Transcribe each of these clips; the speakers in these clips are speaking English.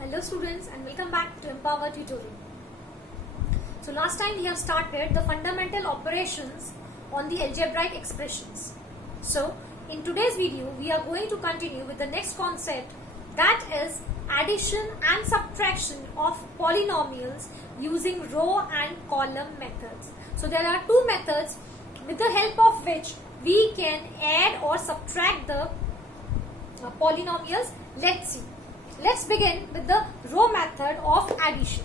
Hello students and welcome back to Empower Tutorial. So last time we have started the fundamental operations on the algebraic expressions. So in today's video we are going to continue with the next concept, that is addition and subtraction of polynomials using row and column methods. So there are two methods with the help of which we can add or subtract the polynomials. Let's see. Let's begin with the row method of addition.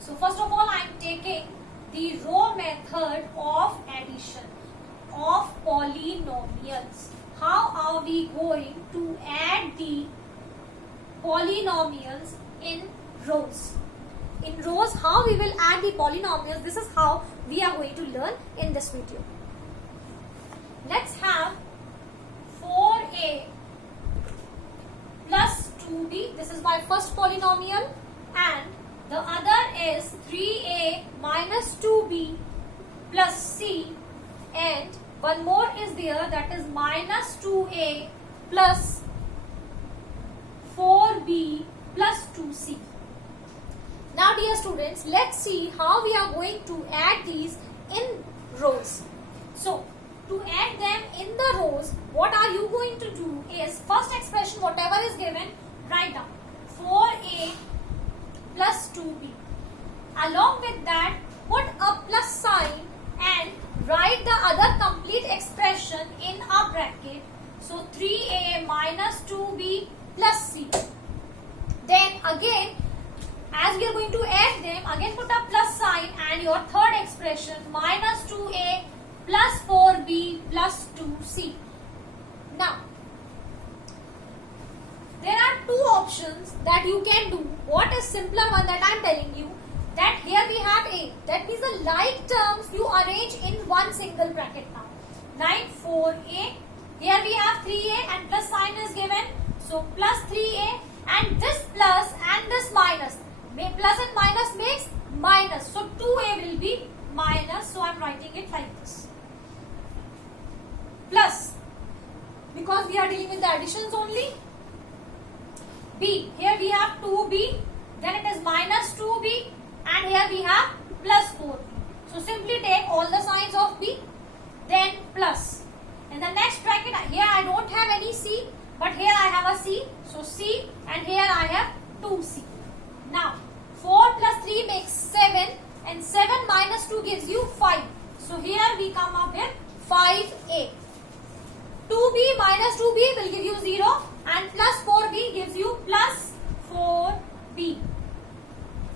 So first of all, I am taking the row method of addition of polynomials. How are we going to add the polynomials in rows? In rows, how we will add the polynomials, this is how we are going to learn in this video. Let's have 4a plus 2b, this is my first polynomial, and the other is 3a minus 2b plus c, and one more is there, that is minus 2a plus 4b plus 2c. Now dear students, let's see how we are going to add these in rows. So to add them in the rows, what are you going to do is, first expression whatever is given, write down 4a plus 2b. Along with that, put a plus sign and write the other complete expression in a bracket. So 3a minus 2b plus c. Then again, as we are going to add them, again put a plus sign and your third expression minus 2a plus 4b plus 2c. Now, there are two options that you can do. What is simpler one that I am telling you? That here we have a, that means the like terms you arrange in one single bracket now. Like 4a, here we have 3a and plus sign is given. So plus 3a and this plus and this minus. Plus and minus makes minus. So 2a will be minus. So I am writing it like this. Plus, because we are dealing with the additions only. B, here we have 2b, then it is minus 2b, and here we have plus 4b. So simply take all the signs of b, then plus. In the next bracket, here I don't have any c, but here I have a c. So c, and here I have 2c. Now, 4 plus 3 makes 7, and 7 minus 2 gives you 5. So here we come up with 5a. 2b minus 2b will give you 0 and plus 4b gives you plus 4b.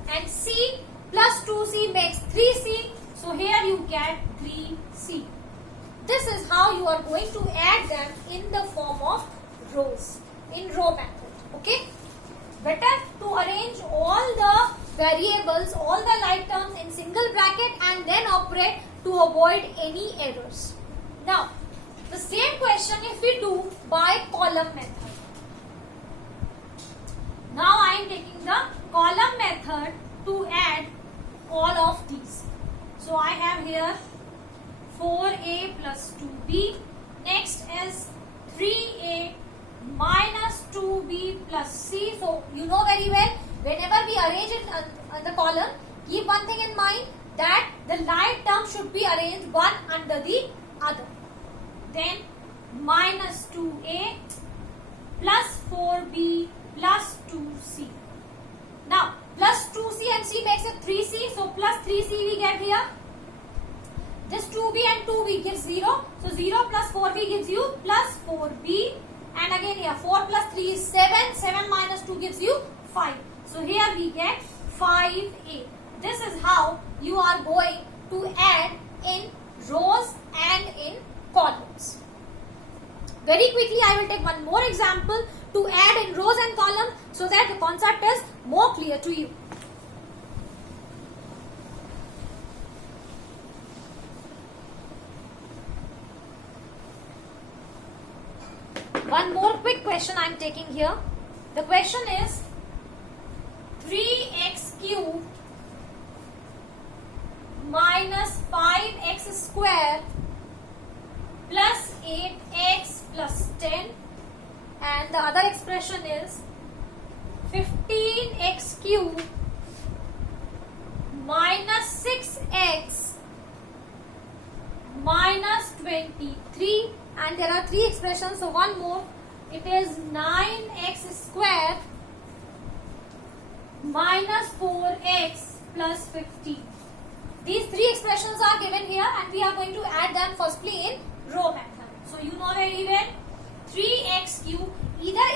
And c plus 2c makes 3c. So here you get 3c. This is how you are going to add them in the form of rows, in row method. Okay? Better to arrange all the variables, all the like terms in single bracket and then operate to avoid any errors. Now, the same question if we do by column method. Now I am taking the column method to add all of these. So I have here 4a plus 2b. Next is 3a minus 2b plus c. So you know very well, whenever we arrange it on the column, keep one thing in mind, that the like term should be arranged one under the other. Then minus 2a plus 4b plus 2c. Now plus 2c and c makes it 3c. So plus 3c we get here. This 2b and 2b gives 0. So 0 plus 4b gives you plus 4b. And again here 4 plus 3 is 7. 7 minus 2 gives you 5. So here we get 5a. This is how you are going to add in rows and in columns. Very quickly I will take one more example to add in rows and columns so that the concept is more clear to you. One more quick question I am taking here. The question is 3x cubed minus 5x square plus 8x plus 10 and the other expression is 15x cube minus 6x minus 23, and there are three expressions, so one more, it is 9x square minus 4x plus 15. These three expressions are given here and we are going to add them firstly in row method. So you know very well 3x cube, either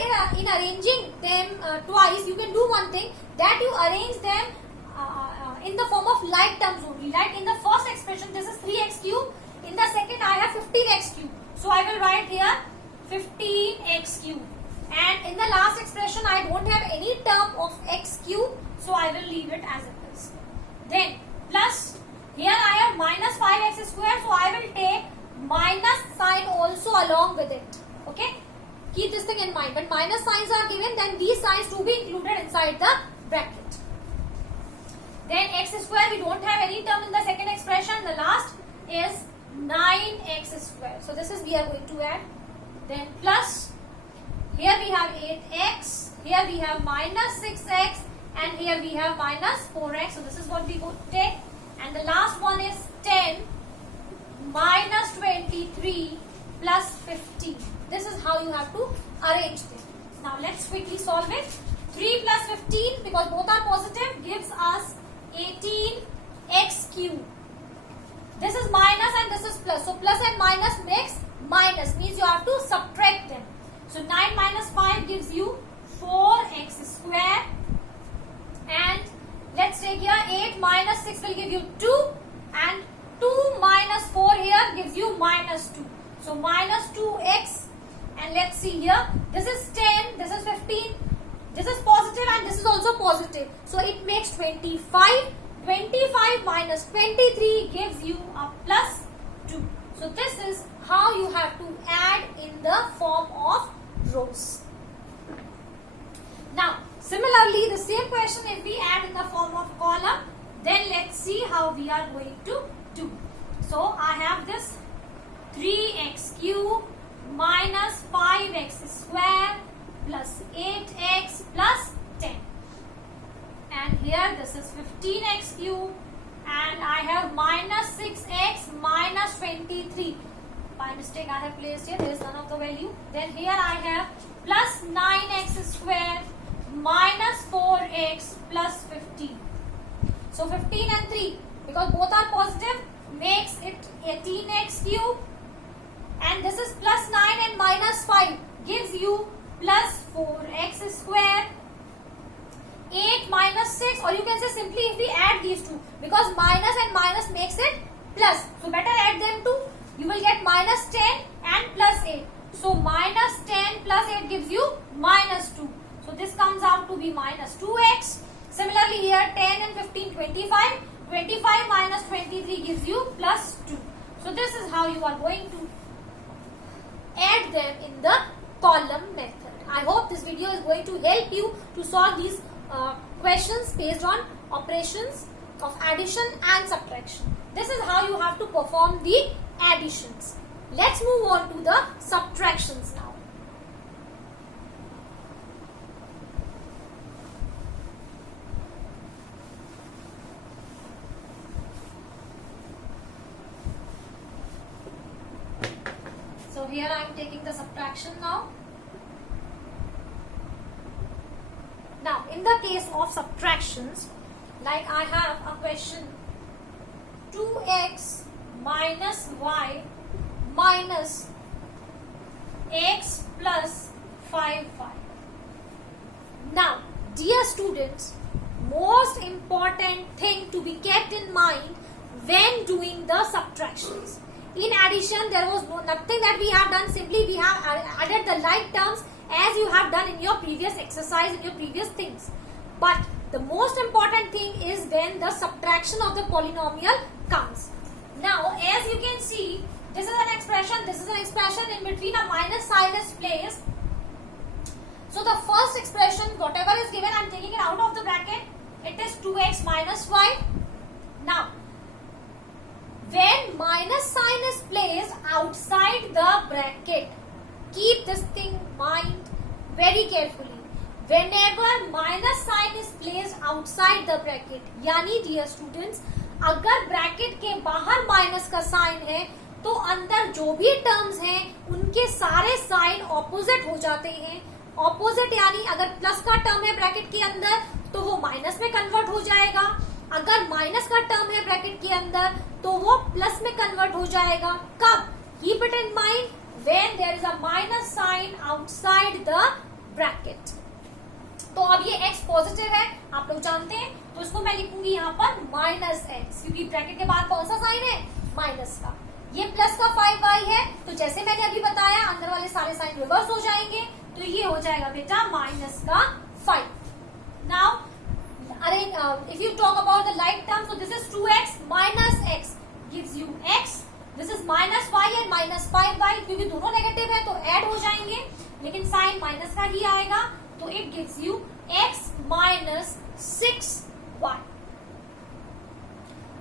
in arranging them twice, you can do one thing, that you arrange them in the form of like terms only. Like in the first expression this is 3x cube, in the second I have 15x cube. So I will write here 15x cube, and in the last expression I don't have any term of x cube, so I will leave it as it is. Then plus, here I have minus 5x square, so I will take minus sign also along with it. Okay, keep this thing in mind. When minus signs are given, then these signs to be included inside the bracket. Then x square, we don't have any term in the second expression. The last is 9x square. So this is we are going to add. Then plus, here we have 8x, here we have minus 6x, and here we have minus 4x. So this is what we go to take. And the last one is 10 minus 23 plus 15. This is how you have to arrange them. Now let's quickly solve it. 3 plus 15, because both are positive, gives us 18x cube. This is minus and this is plus. So plus and minus makes minus, means you have to subtract them. So 9 minus 5 gives you 4x square. And let's take here 8 minus 6 will give you 2. And 2 minus 4 here gives you minus 2. So minus 2x. And let's see here. This is 10, this is 15. This is positive and this is also positive. So it makes 25. 25 minus 23 gives you a plus 2. So this is how you have to add in the form of rows. Now similarly, the same question if we add in the form of column, then let's see how we are going to do. So I have this 3x cube minus 5x square plus 8x plus 10. And here this is 15x cube, and I have minus 6x minus 23. By mistake I have placed here, there is none of the value. Then here I have plus 9x square minus 4x plus 15. So 15 and 3, because both are positive, makes it 18x cube. And this is plus 9 and minus 5 gives you plus 4x square. 8 minus 6, or you can say simply if we add these two, because minus and minus makes it plus. So better add them too. You will get minus 10 and plus 8. So minus 10 plus 8 gives you minus 2. So this comes out to be minus 2x. Similarly here 10 and 15, 25. 25 minus 23 gives you plus 2. So this is how you are going to add them in the column method. I hope this video is going to help you to solve these questions based on operations of addition and subtraction. This is how you have to perform the additions. Let's move on to the subtractions now. So here I am taking the subtraction now. Now, in the case of subtractions, like I have a question 2x minus y minus x plus 5y. Now, dear students, most important thing to be kept in mind when doing the subtractions. In addition, there was nothing that we have done, simply we have added the like terms as you have done in your previous exercise, in your previous things. But the most important thing is when the subtraction of the polynomial comes. Now, as you can see, this is an expression in between a minus sign is placed. So the first expression, whatever is given, I am taking it out of the bracket. It is 2x minus y. Now, when minus sign is placed outside the bracket, keep this thing in mind. Very carefully, whenever minus sign is placed outside the bracket, यानी dear students अगर bracket के बाहर minus का sign है तो अंदर जो भी टर्म्स हैं उनके सारे साइन ऑपोजिट हो जाते हैं। ऑपोजिट यानी अगर प्लस का टर्म है ब्रैकेट के अंदर तो वो माइनस में कन्वर्ट हो जाएगा, अगर माइनस का टर्म है ब्रैकेट के अंदर तो वो प्लस में कन्वर्ट हो जाएगा। कब? Keep it in mind, when there is a minus sign outside the bracket. तो अब ये x पॉजिटिव है, आप लोग जानते हैं, तो इसको मैं लिखूंगी यहाँ पर माइनस एक्स, क्योंकि ब्रैकेट के बाद कौन सा साइन है? माइनस का। ये प्लस का 5y है, तो जैसे मैंने अभी बताया अंदर वाले सारे साइन रिवर्स हो जाएंगे, तो ये हो जाएगा बेटा माइनस का 5। Now if you talk about the like term, so this is 2x minus x gives you x, this is minus y and minus 5y, क्योंकि दोनों नेगेटिव है तो ऐड हो जाएंगे, लेकिन साइन माइनस का ही आएगा, तो it gives you x minus 6y।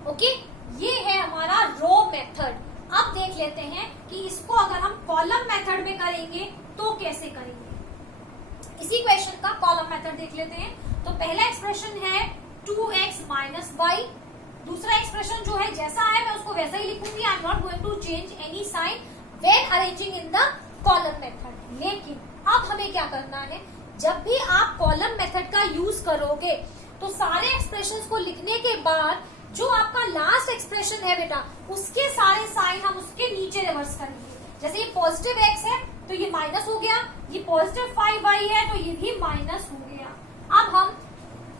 Okay, ये है हमारा रो मेथड। अब देख लेते हैं कि इसको अगर हम कॉलम मेथड में करेंगे तो कैसे करेंगे। इसी क्वेश्चन का कॉलम मेथड देख लेते हैं। तो पहला एक्सप्रेशन है 2x minus y, दूसरा एक्सप्रेशन जो है जैसा है मैं उसको वैसा ही लिखूंगी, I am not going to change any sign when arranging in the column method. लेकिन अब हमें क्या करना है, जब भी आप कॉलम मेथड का यूज करोगे तो सारे एक्सप्रेशंस को लिखने के बाद जो आपका लास्ट एक्सप्रेशन है बेटा उसके सारे साइन हम उसके नीचे रिवर्स करेंगे। जैसे ये पॉजिटिव x है तो ये माइनस हो गया, ये पॉजिटिव 5y है तो ये भी माइनस हो गया। अब हम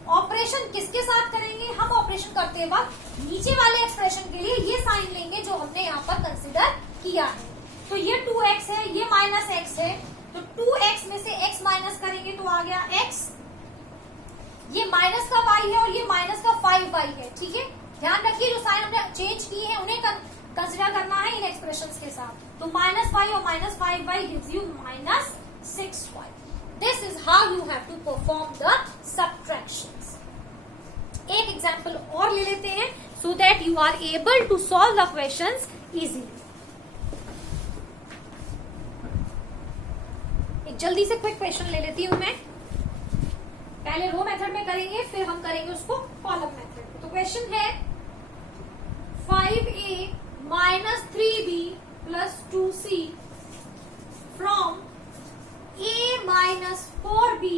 ऑपरेशन किसके साथ करेंगे? हम ऑपरेशन करते वक्त नीचे वाले एक्सप्रेशन के लिए ये साइन लेंगे जो हमने यहाँ पर कंसिडर किया है। तो ये 2x है, ये माइनस x है, तो 2x में से x माइनस करेंगे तो आ गया x, ये माइनस का y है और ये माइनस का 5y है। ठीक है, ध्यान रखिए जो साइन हमने चेंज किए हैं उन्हें कंसिडर करना है इन एक्सप्रेशंस के साथ। तो -5 और -5y gives you -6y। This is how you have to perform the subtractions. एक एग्जांपल और ले लेते हैं so that you are able to solve the questions easily. एक जल्दी से क्विक क्वेश्चन ले लेती हूं मैं। पहले रो मेथड में करेंगे, फिर हम करेंगे उसको कॉलम मेथड में। तो क्वेश्चन है 5a minus 3b plus 2c from a minus 4b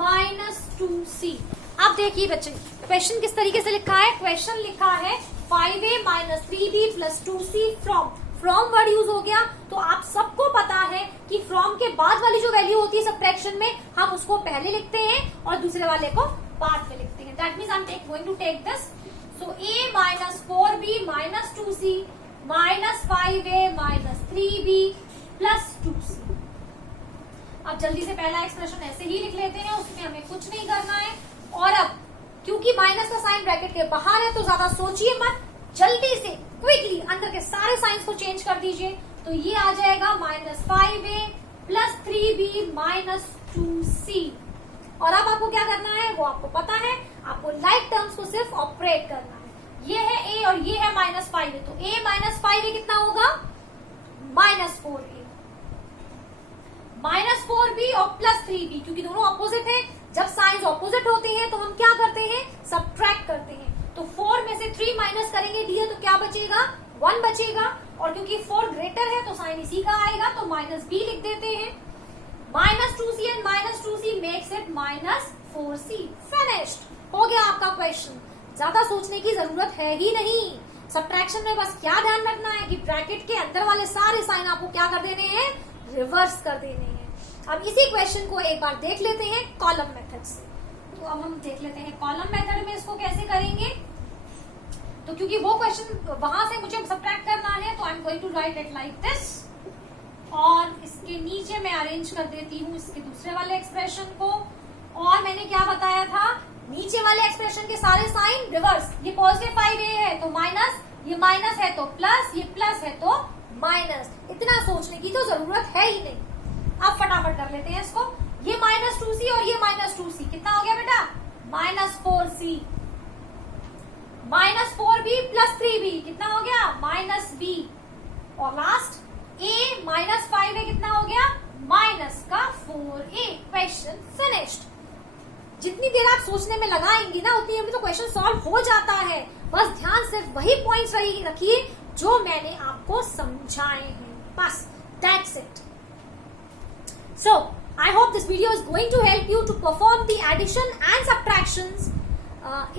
minus 2c। अब देखिए बच्चे क्वेश्चन किस तरीके से लिखा है। क्वेश्चन लिखा है 5a minus 3b plus 2c from word use हो गया। तो आप सबको पता है कि फ्रॉम के बाद वाली जो वैल्यू होती है सबट्रैक्शन में हम उसको पहले लिखते हैं और दूसरे वाले को बाद में लिखते हैं। That means I am going to take this. So a minus 4b minus 2c minus 5a minus 3b plus 2c। अब जल्दी से पहला एक्सप्रेशन ऐसे ही लिख लेते हैं, उसमें हमें कुछ नहीं करना है। और अब क्योंकि माइनस का साइन ब्रैकेट के बाहर है तो ज्यादा सोचिए मत, जल्दी से क्विकली अंदर के सारे साइंस को चेंज कर दीजिए। तो ये आ जाएगा -5a plus 3b minus 2c। और अब आपको क्या करना है वो आपको पता है, आपको लाइक टर्म्स को सिर्फ ऑपरेट करना है। ये है a और ये है -5a, तो a minus 5a कितना होगा? -4a, -4b और +3b, क्योंकि दोनों ऑपोजिट है। जब साइंस ऑपोजिट होते हैं तो हम क्या करते हैं? सब्ट्रैक्ट करते हैं। तो 4 में से 3 माइनस करेंगे दिया तो क्या बचेगा? 1 बचेगा। और क्योंकि 4 ग्रेटर है तो साइन इसी का आएगा, तो -b लिख देते हैं। -2c and -2c makes it -4c। Finished हो गया आपका क्वेश्चन। ज्यादा सोचने की जरूरत है ही नहीं। सब्ट्रैक्शन में बस क्या ध्यान रखना है कि ब्रैकेट के अंदर वाले सारे साइन आपको क्या कर देने हैं? रिवर्स कर देने हैं। अब इसी क्वेश्चन को एक बार देख लेते हैं कॉलम मेथड से। तो अब हम देख लेते हैं कॉलम मेथड में इसको कैसे करेंगे। तो क्योंकि वो क्वेश्चन वहां से मुझे सब्ट्रैक्ट करना है तो I am going to write it like this, और इसके नीचे मैं अरेंज कर देती हूँ इसके दूसरे वाले एक्सप्रेशन को। और मैंने क्या बताया था? नीचे वाले एक्सप्रेशन के सारे साइन रिवर्स। ये पॉजिटिव 5a है तो माइनस, ये माइनस है तो प्लस, ये प्लस है तो माइनस। इतना सोचने की तो जरूरत है ही नहीं। अब फटाफट कर लेते हैं इसको। ये -2c और ये -2c कितना हो गया बेटा? -4c। -4b plus 3b कितना हो गया? -b। और लास्ट a -5a कितना हो गया? -4a। Question finished. जितनी देर आप सोचने में लगाएंगे ना उतनी देर में तो क्वेश्चन सॉल्व हो जाता है। बस ध्यान से वही पॉइंट्स रखिए जो मैंने आपको समझाए हैं, बस that's it. So I hope this video is going to help you to perform the addition and subtractions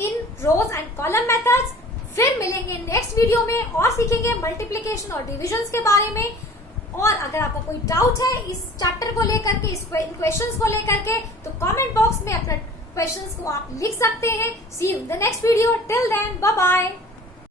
in rows and column methods. फिर मिलेंगे नेक्स्ट वीडियो में और सीखेंगे मल्टीप्लिकेशन और डिविजन्स के बारे में। और अगर आपका कोई डाउट है इस चैप्टर को लेकर के, इन क्वेश्चंस को लेकर के, तो कमेंट बॉक्स में अपना क्वेश्चंस को आप लिख सकते हैं। See you in the next video. Till then, bye bye.